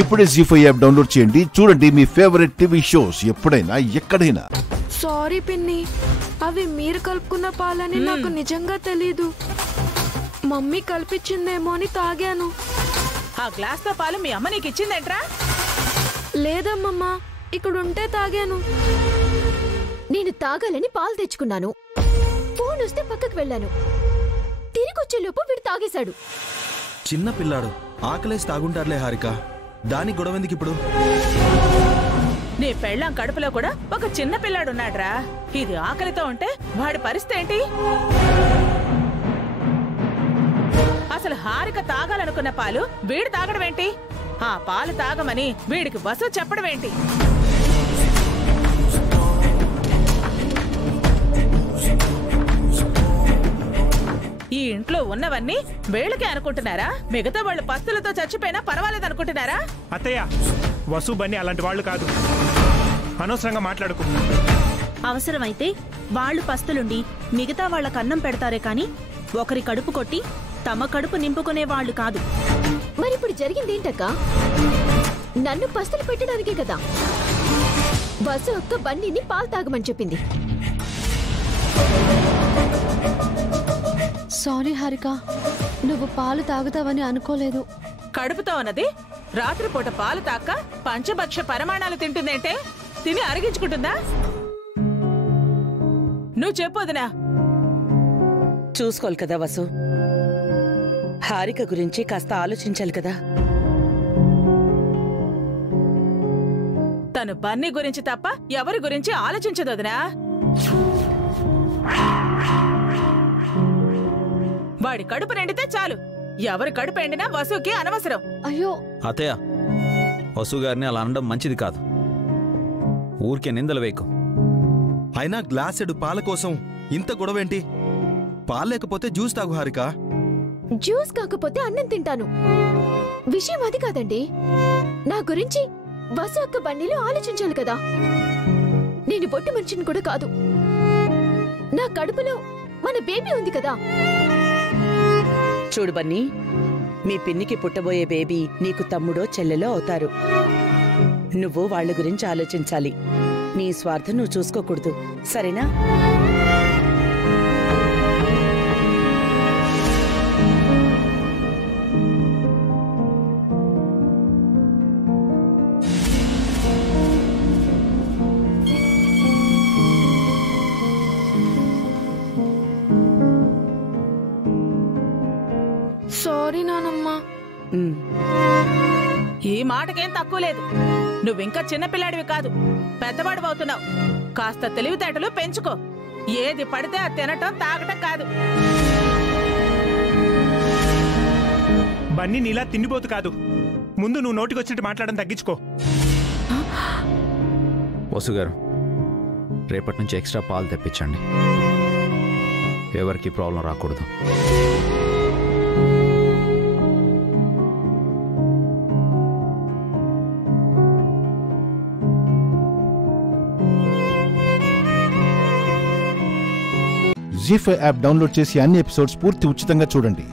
ఇప్పుడే జీ5 app download చేయండి. చూడండి మీ ఫేవరెట్ టీవీ షోస్ ఎప్పుడైనా ఎక్కడైనా. సారీ పిన్ని, అవి మీరు కలుపుకున్న పాలని నాకు నిజంగా తెలీదు. మమ్మీ కల్పించిందేమో అని తాగాను. ఆ గ్లాస్ తో పాలు మీ అమ్మ నీకు ఇచ్చిందేంట్రా? లేదమ్మమ్మా, ఇక్కడుంటే తాగాను. నేను తాగాలని పాలు తెచ్చుకున్నాను. ఫోన్ వస్తే పక్కకు వెళ్ళాను. తిరిగొచ్చేలోపు వీడు తాగేశాడు. చిన్న పిల్లాడు ఆకలేసి తాగుంటారులే హారిక, దాని గొడవెందుకు ఇప్పుడు? నీ పెళ్ళాం కడుపులో కూడా ఒక చిన్న పిల్లాడున్నాడ్రా. ఇది ఆకలితో ఉంటే వాడి పరిస్థితి ఏంటి? అసలు హారిక తాగాలనుకున్న పాలు వీడు తాగడం ఏంటి? ఆ పాలు తాగమని వీడికి వసు చెప్పడం ఏంటి? ఈ ఇంట్లో ఉన్నవన్నీ వీళ్ళకే అనుకుంటున్నారా? మిగతా వాళ్ళు పస్తులతో చచ్చిపోయినా పర్వాలేదు అనుకుంటున్నారా? అత్తయ్య, వసు బన్నీ అలాంటి వాళ్ళు కాదు. అనవసరంగా మాట్లాడుకో. అవసరమైతే వాళ్ళు పస్తులుండి మిగతా వాళ్ళకు అన్నం పెడతారే కాని ఒకరి కడుపు కొట్టి తమ కడుపు నింపుకునే వాళ్ళు కాదు. మరిప్పుడు జరిగిందేంటక్క? నన్ను పస్తులు పెట్టడానికే కదా వసు అక్క బన్నీని పాలు తాగమని చెప్పింది. సారీ హారిక, నువ్వు పాలు తాగుతావని అనుకోలేదు. కడుపుతో ఉన్నది రాత్రిపూట పాలు తాక్క పంచభక్ష పరిమాణాలు తింటుందేంటే? తిని అరిగించుకుంటుందా? నువ్వు చెప్పొదినా? చూసుకోవాలి కదా వసు, హారిక గురించి కాస్త ఆలోచించాలి కదా. తను బన్నీ గురించి తప్ప ఎవరి గురించి ఆలోచించదు వదినా. వాడి కడుపు నిండితే చాలు, ఎవరి కడుపు ఎండినా వసుకి అనవసరం. అయ్యో అత్తయ్య, వసు గారిని అలా అనడం మంచిది కాదు. ఊరికే నిందలు వేయకు. అయినా గ్లాసెడు పాల కోసం ఇంత గొడవేంటి? పాలు లేకపోతే జ్యూస్ తాగు హారిక. జ్యూస్ కాకపోతే అన్నం తింటాను. విషయం అది కాదండి. నా గురించి వసు అక్క బన్నీలో ఆలోచించాలి కదా. నేను బొట్టు మనిషిని కూడా కాదు. నా కడుపులో మన బేబీ ఉంది కదా. చూడు బన్నీ, మీ పిన్నికి పుట్టబోయే బేబీ నీకు తమ్ముడో చెల్లెలో అవుతారు. నువ్వు వాళ్ళ గురించి ఆలోచించాలి. నీ స్వార్థం నువ్వు చూసుకోకూడదు, సరేనా? సారీ నానమ్మా. ఈ మాటకేం తక్కువ లేదు. నువ్వింకా చిన్నపిల్లాడివి కాదు, పెద్దవాడు అవుతున్నావు. కాస్త తెలివితేటలు పెంచుకో. ఏది పడితే అది తినటం తాగటం కాదు. బన్నీ నీలా తిండిపోతు కాదు. ముందు నువ్వు నోటికొచ్చినట్టు మాట్లాడడం తగ్గించుకో. వసు గారు, రేపటి నుంచి ఎక్స్ట్రా పాలు తెప్పించండి. ఎవరికి ప్రాబ్లం రాకూడదు. జీ5 యాప్ డౌన్లోడ్ చేసి అన్ని ఎపిసోడ్స్ పూర్తి ఉచితంగా చూడండి.